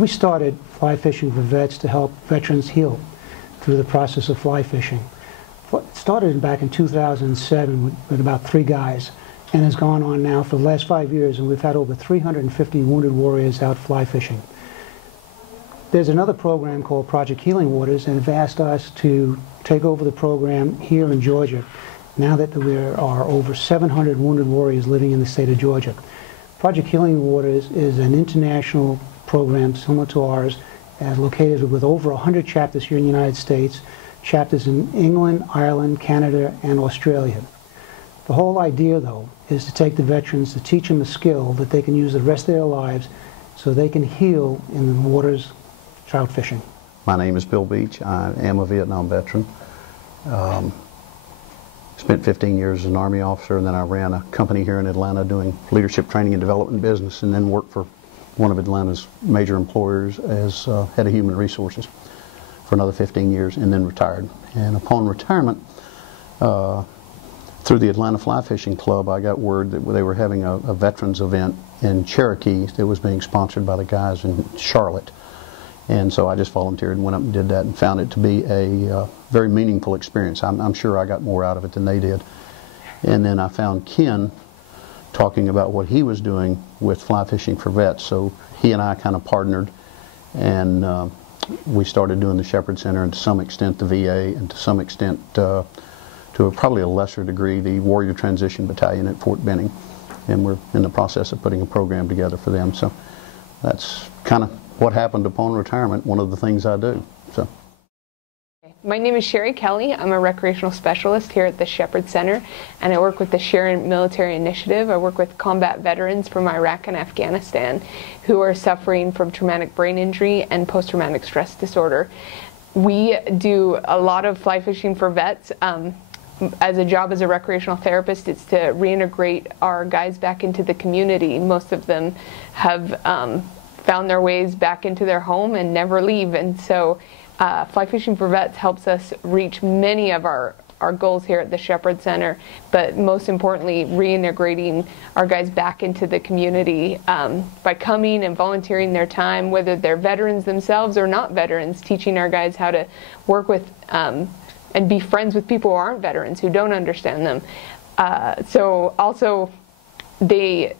We started fly fishing for vets to help veterans heal through the process of fly fishing. It started back in 2007 with about 3 guys, and has gone on now for the last 5 years, and we've had over 350 wounded warriors out fly fishing. There's another program called Project Healing Waters, and have asked us to take over the program here in Georgia, now that there are over 700 wounded warriors living in the state of Georgia. Project Healing Waters is an international program similar to ours, located with over 100 chapters here in the United States, chapters in England, Ireland, Canada, and Australia. The whole idea, though, is to take the veterans, to teach them a skill that they can use the rest of their lives so they can heal in the waters trout fishing. My name is Bill Beech. I am a Vietnam veteran. Spent 15 years as an Army officer, and then I ran a company here in Atlanta doing leadership training and development business, and then worked for one of Atlanta's major employers as head of human resources for another 15 years, and then retired. And upon retirement, through the Atlanta Fly Fishing Club, I got word that they were having a veterans event in Cherokee that was being sponsored by the guys in Charlotte. And so I just volunteered and went up and did that, and found it to be a very meaningful experience. I'm sure I got more out of it than they did. And then I found Ken talking about what he was doing with fly fishing for vets. So he and I kind of partnered, and we started doing the Shepard Center, and to some extent the VA, and to some extent probably a lesser degree the Warrior Transition Battalion at Fort Benning. And we're in the process of putting a program together for them. So that's kind of what happened upon retirement, one of the things I do. So. My name is Sherri Kelly. I'm a recreational specialist here at the Shepard Center, and I work with the Sherri Military Initiative. I work with combat veterans from Iraq and Afghanistan who are suffering from traumatic brain injury and post-traumatic stress disorder. We do a lot of fly fishing for vets. As a job as a recreational therapist, it's to reintegrate our guys back into the community. Most of them have found their ways back into their home and never leave, and so fly fishing for vets helps us reach many of our goals here at the Shepard Center, but most importantly, reintegrating our guys back into the community by coming and volunteering their time, whether they're veterans themselves or not veterans, teaching our guys how to work with and be friends with people who aren't veterans, who don't understand them. So also, they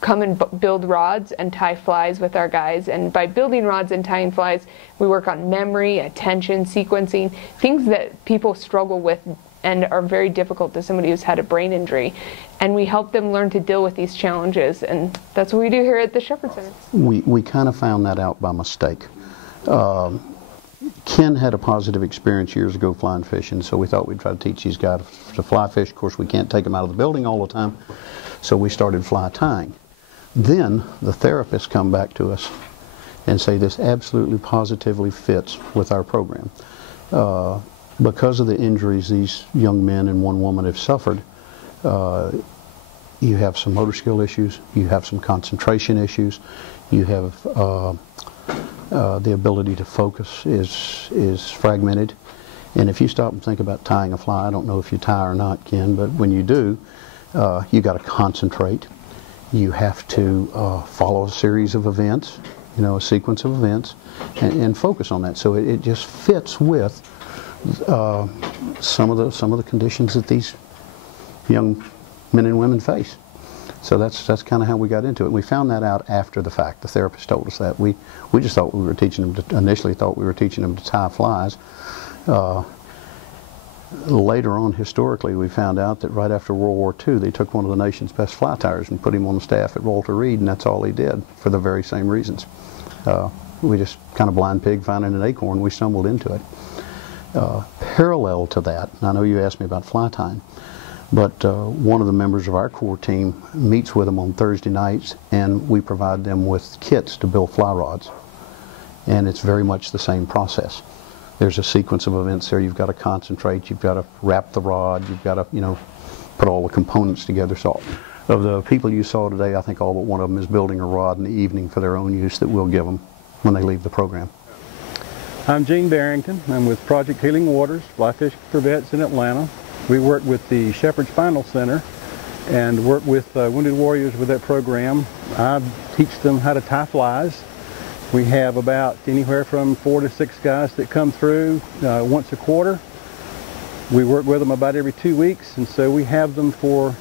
come and build rods and tie flies with our guys, and by building rods and tying flies, we work on memory, attention, sequencing, things that people struggle with and are very difficult to somebody who's had a brain injury, and we help them learn to deal with these challenges, and that's what we do here at the Shepard Center. We kind of found that out by mistake. Ken had a positive experience years ago flying fishing, so we thought we'd try to teach these guys to fly fish. Of course, we can't take them out of the building all the time, so we started fly tying. Then the therapists come back to us and say this absolutely positively fits with our program. Because of the injuries these young men and one woman have suffered, you have some motor skill issues, you have some concentration issues, you have the ability to focus is fragmented. And if you stop and think about tying a fly, I don't know if you tie or not, Ken, but when you do, you got to concentrate. You have to follow a series of events, a sequence of events, and focus on that. So it just fits with some of the conditions that these young men and women face. So that's kind of how we got into it. We found that out after the fact. The therapist told us that. We just thought we were teaching them to, initially thought we were teaching them to tie flies. Later on, historically, we found out that right after World War II, they took one of the nation's best fly tyers and put him on the staff at Walter Reed, and that's all he did, for the very same reasons. We just kind of blind pig finding an acorn, we stumbled into it. Parallel to that, and I know you asked me about fly tying, but one of the members of our core team meets with them on Thursday nights, and we provide them with kits to build fly rods. And it's very much the same process. There's a sequence of events there. You've got to concentrate, you've got to wrap the rod, you've got to, put all the components together. So of the people you saw today, I think all but one of them is building a rod in the evening for their own use that we'll give them when they leave the program. I'm Gene Barrington. I'm with Project Healing Waters, fly fishing for vets in Atlanta. We work with the Shepard Spinal Center and work with Wounded Warriors with that program. I teach them how to tie flies, We have about anywhere from 4 to 6 guys that come through once a quarter. We work with them about every 2 weeks, and so we have them for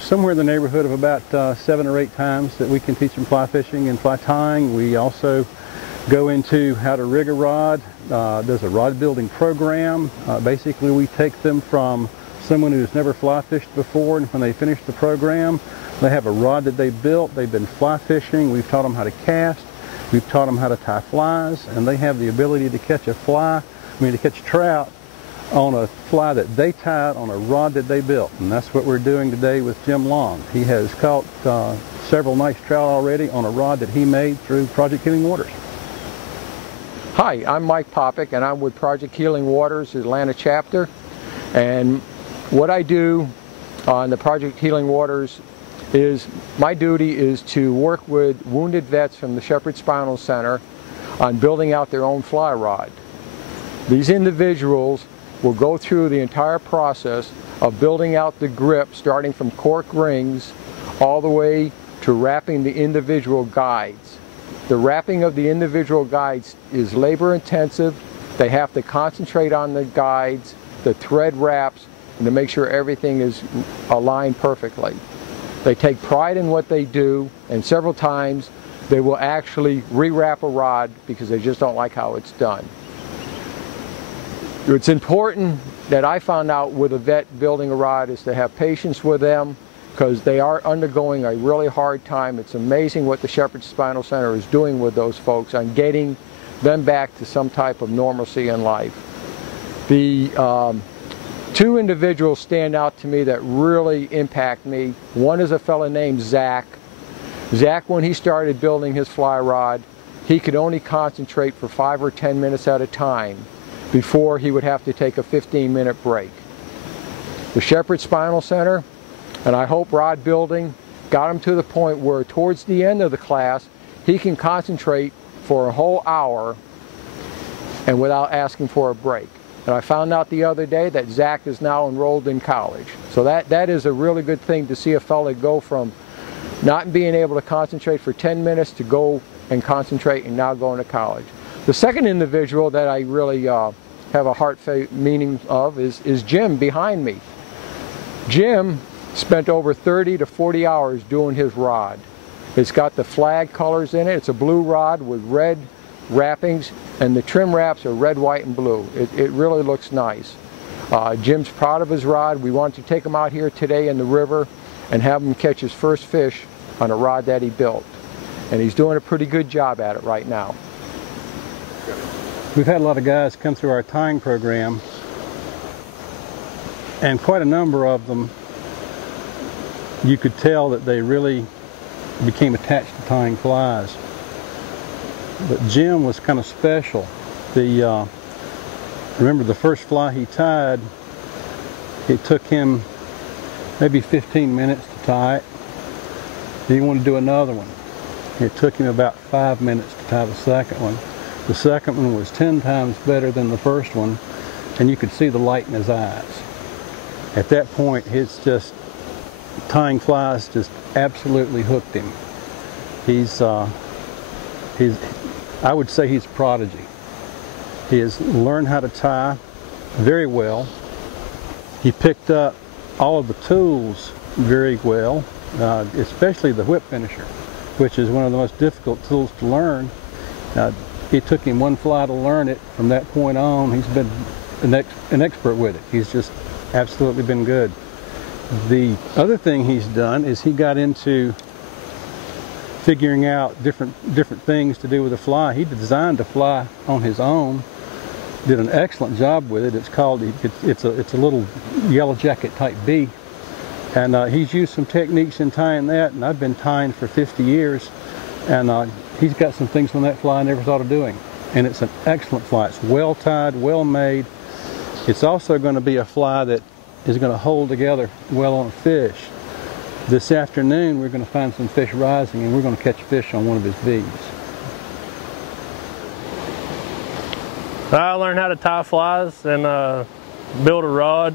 somewhere in the neighborhood of about 7 or 8 times that we can teach them fly fishing and fly tying. We also go into how to rig a rod. There's a rod building program. Basically, we take them from someone who's never fly fished before, and when they finish the program, they have a rod that they built. They've been fly fishing. We've taught them how to cast. We've taught them how to tie flies, and they have the ability to catch to catch trout on a fly that they tied on a rod that they built. And that's what we're doing today with Jim Long. He has caught several nice trout already on a rod that he made through Project Healing Waters. Hi, I'm Mike Popick, and I'm with Project Healing Waters Atlanta chapter. And what I do on the Project Healing Waters is, my duty is to work with wounded vets from the Shepard Spinal Center on building out their own fly rod. These individuals will go through the entire process of building out the grip, starting from cork rings all the way to wrapping the individual guides. The wrapping of the individual guides is labor intensive. They have to concentrate on the guides, the thread wraps, and to make sure everything is aligned perfectly. They take pride in what they do, and several times they will actually rewrap a rod because they just don't like how it's done. It's important that I found out with a vet building a rod is to have patience with them, because they are undergoing a really hard time. It's amazing what the Shepard Spinal Center is doing with those folks on getting them back to some type of normalcy in life. The two individuals stand out to me that really impact me. One is a fellow named Zach. Zach, when he started building his fly rod, he could only concentrate for 5 or 10 minutes at a time before he would have to take a 15-minute break. The Shepard Spinal Center, and I hope rod building, got him to the point where towards the end of the class, he can concentrate for a whole hour and without asking for a break. And I found out the other day that Zach is now enrolled in college. So that is a really good thing to see a fella go from not being able to concentrate for 10 minutes to go and concentrate and now going to college. The second individual that I really have a heartfelt meaning of is Jim behind me. Jim spent over 30 to 40 hours doing his rod. It's got the flag colors in it. It's a blue rod with red wrappings, and the trim wraps are red, white, and blue. It really looks nice. Jim's proud of his rod. We wanted to take him out here today in the river and have him catch his first fish on a rod that he built. And he's doing a pretty good job at it right now. We've had a lot of guys come through our tying program, and quite a number of them, you could tell that they really became attached to tying flies. But Jim was kind of special. Remember the first fly he tied, it took him maybe 15 minutes to tie it. Then he wanted to do another one. It took him about 5 minutes to tie the second one. The second one was 10 times better than the first one, and you could see the light in his eyes. At that point, tying flies just absolutely hooked him. I would say he's a prodigy. He has learned how to tie very well. He picked up all of the tools very well, especially the whip finisher, which is one of the most difficult tools to learn. It took him one fly to learn it. From that point on, he's been an expert with it. He's just absolutely been good. The other thing he's done is he got into figuring out different things to do with the fly. He designed a fly on his own, did an excellent job with it. It's a little yellow jacket type bee, and he's used some techniques in tying that, and I've been tying for 50 years, and he's got some things on that fly I never thought of doing. And it's an excellent fly. It's well tied, well made. It's also going to be a fly that is going to hold together well on a fish. This afternoon we're going to find some fish rising, and we're going to catch fish on one of his bees. I learned how to tie flies and build a rod.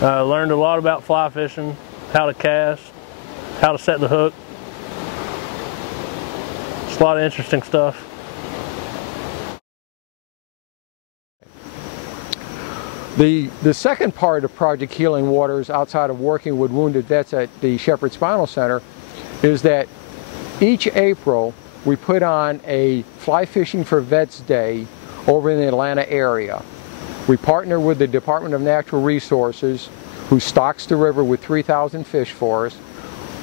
I learned a lot about fly fishing, how to cast, how to set the hook. It's a lot of interesting stuff. The second part of Project Healing Waters, outside of working with wounded vets at the Shepard Spinal Center, is that each April we put on a Fly Fishing for Vets Day over in the Atlanta area. We partner with the Department of Natural Resources, who stocks the river with 3,000 fish for us,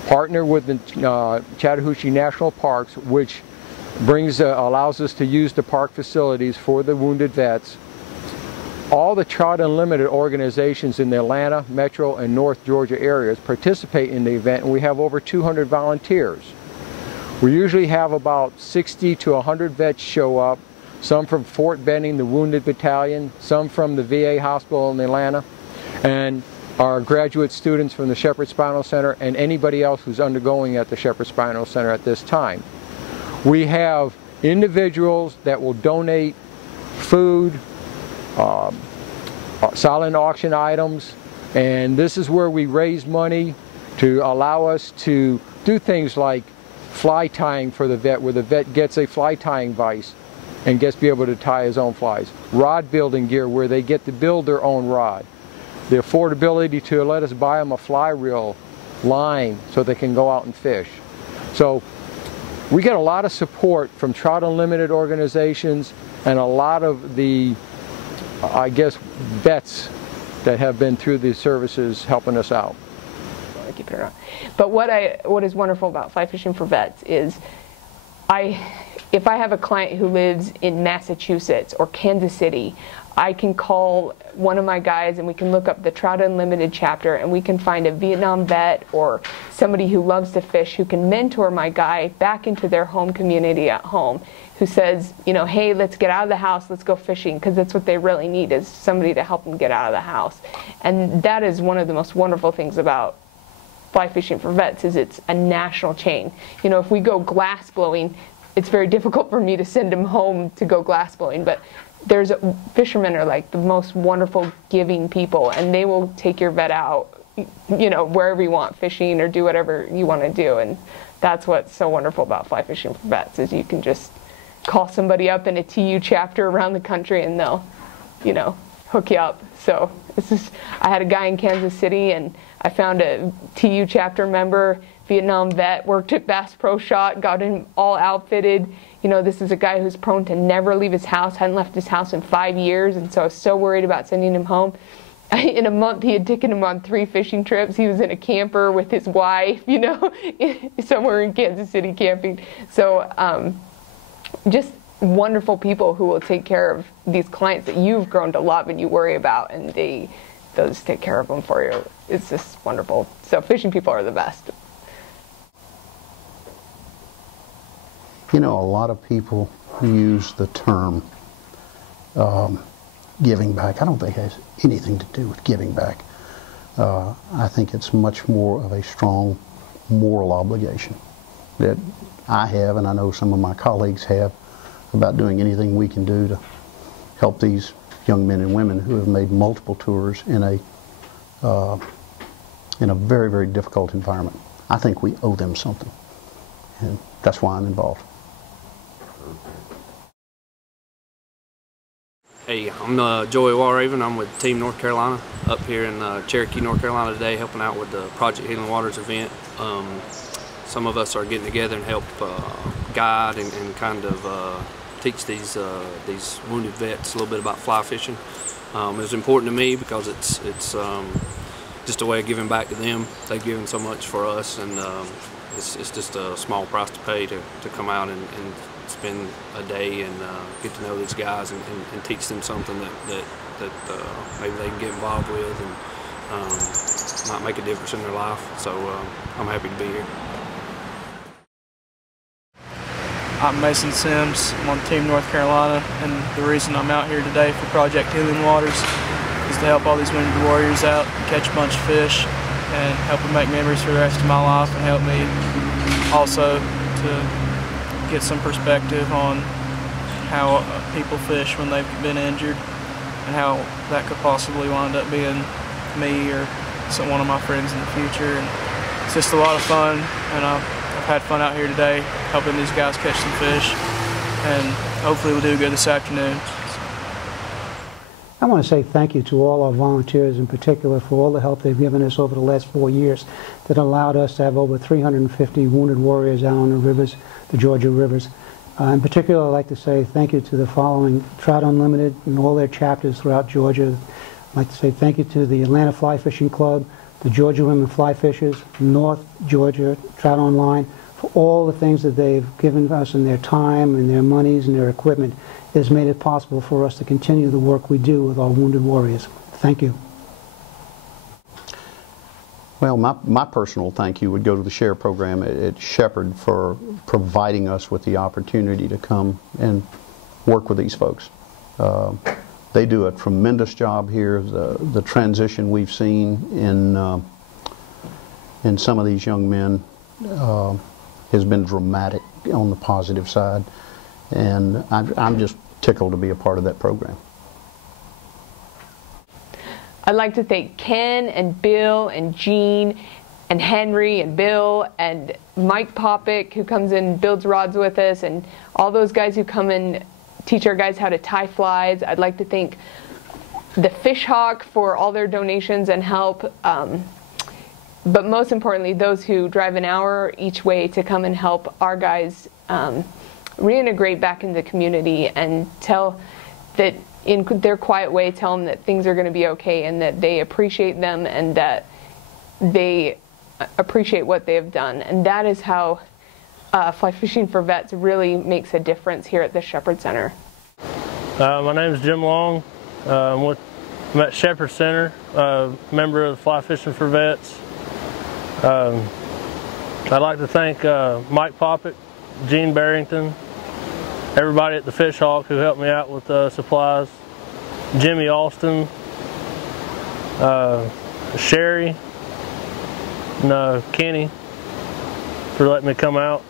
partner with the Chattahoochee National Parks, which allows us to use the park facilities for the wounded vets. All the Trout Unlimited organizations in the Atlanta, Metro, and North Georgia areas participate in the event, and we have over 200 volunteers. We usually have about 60 to 100 vets show up, some from Fort Benning, the Wounded Battalion, some from the VA hospital in Atlanta, and our graduate students from the Shepard Spinal Center, and anybody else who's undergoing at the Shepard Spinal Center at this time. We have individuals that will donate food, silent auction items, and this is where we raise money to allow us to do things like fly tying for the vet, where the vet gets a fly tying vise and gets to be able to tie his own flies. Rod building gear, where they get to build their own rod. The affordability to let us buy them a fly reel line so they can go out and fish. So we get a lot of support from Trout Unlimited organizations and a lot of the, I guess, vets that have been through these services helping us out. Keep it around. But what is wonderful about Fly Fishing for Vets is if I have a client who lives in Massachusetts or Kansas City, I can call one of my guys and we can look up the Trout Unlimited chapter, and we can find a Vietnam vet or somebody who loves to fish who can mentor my guy back into their home community at home, who says, you know, hey, let's get out of the house, let's go fishing, because that's what they really need, is somebody to help them get out of the house. And that is one of the most wonderful things about Fly Fishing for Vets, is it's a national chain. You know, if we go glass blowing, it's very difficult for me to send them home to go glass blowing, but fishermen are like the most wonderful giving people, and they will take your vet out, you know, wherever you want, fishing or do whatever you want to do. And that's what's so wonderful about Fly Fishing for Vets, is you can just call somebody up in a TU chapter around the country and they'll, you know, hook you up. So I had a guy in Kansas City, and I found a TU chapter member, Vietnam vet, worked at Bass Pro Shot, got him all outfitted. You know, this is a guy who's prone to never leave his house, hadn't left his house in 5 years, and so I was so worried about sending him home. In a month, he had taken him on 3 fishing trips. He was in a camper with his wife, you know, somewhere in Kansas City camping. So just wonderful people who will take care of these clients that you've grown to love and you worry about, and they'll just take care of them for you. It's just wonderful. So fishing people are the best. You know, a lot of people use the term giving back. I don't think it has anything to do with giving back. I think it's much more of a strong moral obligation that I have, and I know some of my colleagues have, about doing anything we can do to help these young men and women who have made multiple tours in a very, very difficult environment. I think we owe them something, and that's why I'm involved. Hey, I'm Joey Walraven. I'm with Team North Carolina up here in Cherokee, North Carolina today, helping out with the Project Healing Waters event. Some of us are getting together and help guide and kind of teach these wounded vets a little bit about fly fishing. It's important to me because it's just a way of giving back to them. They've given so much for us, and it's just a small price to pay to come out and spend a day and get to know these guys and teach them something that maybe they can get involved with and might make a difference in their life. So I'm happy to be here. I'm Mason Simmons. I'm on Team North Carolina, and the reason I'm out here today for Project Healing Waters is to help all these wounded warriors out, catch a bunch of fish, and help them make memories for the rest of my life, and help me also to get some perspective on how people fish when they've been injured, and how that could possibly wind up being me or one of my friends in the future. And it's just a lot of fun, and I had fun out here today helping these guys catch some fish, and hopefully we'll do good this afternoon. I want to say thank you to all our volunteers in particular for all the help they've given us over the last 4 years that allowed us to have over 350 wounded warriors out on the rivers, the Georgia rivers. In particular, I'd like to say thank you to the following: Trout Unlimited and all their chapters throughout Georgia. I'd like to say thank you to the Atlanta Fly Fishing Club, the Georgia Women Fly Fishers, North Georgia Trout Online, for all the things that they've given us in their time and their monies and their equipment. It has made it possible for us to continue the work we do with our wounded warriors. Thank you. Well, my personal thank you would go to the SHARE program at Shepard for providing us with the opportunity to come and work with these folks. They do a tremendous job here. The transition we've seen in some of these young men has been dramatic on the positive side, and I'm just tickled to be a part of that program. I'd like to thank Ken and Bill and Gene and Henry and Bill and Mike Popick, who comes and builds rods with us, and all those guys who come and teach our guys how to tie flies. I'd like to thank the Fish Hawk for all their donations and help, but most importantly, those who drive an hour each way to come and help our guys reintegrate back into the community and tell that, in their quiet way, tell them that things are going to be okay and that they appreciate them and that they appreciate what they have done. And that is how Fly Fishing for Vets really makes a difference here at the Shepard Center. My name is Jim Long. I'm at Shepard Center, member of Fly Fishing for Vets. I'd like to thank Mike Popick, Gene Barrington, everybody at the Fish Hawk who helped me out with supplies, Jimmy Austin, Sherri, and Kenny for letting me come out.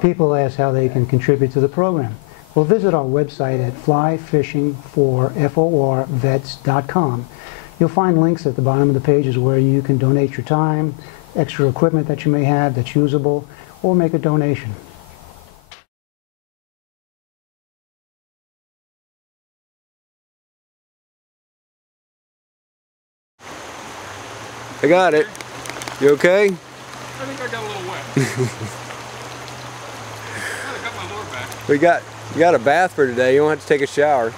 People ask how they can contribute to the program. Well, visit our website at flyfishingforvets.com. You'll find links at the bottom of the pages where you can donate your time, extra equipment that you may have that's usable, or make a donation. I got it. You okay? I think I got a little wet. I got my lure back. You got a bath for today. You don't have to take a shower.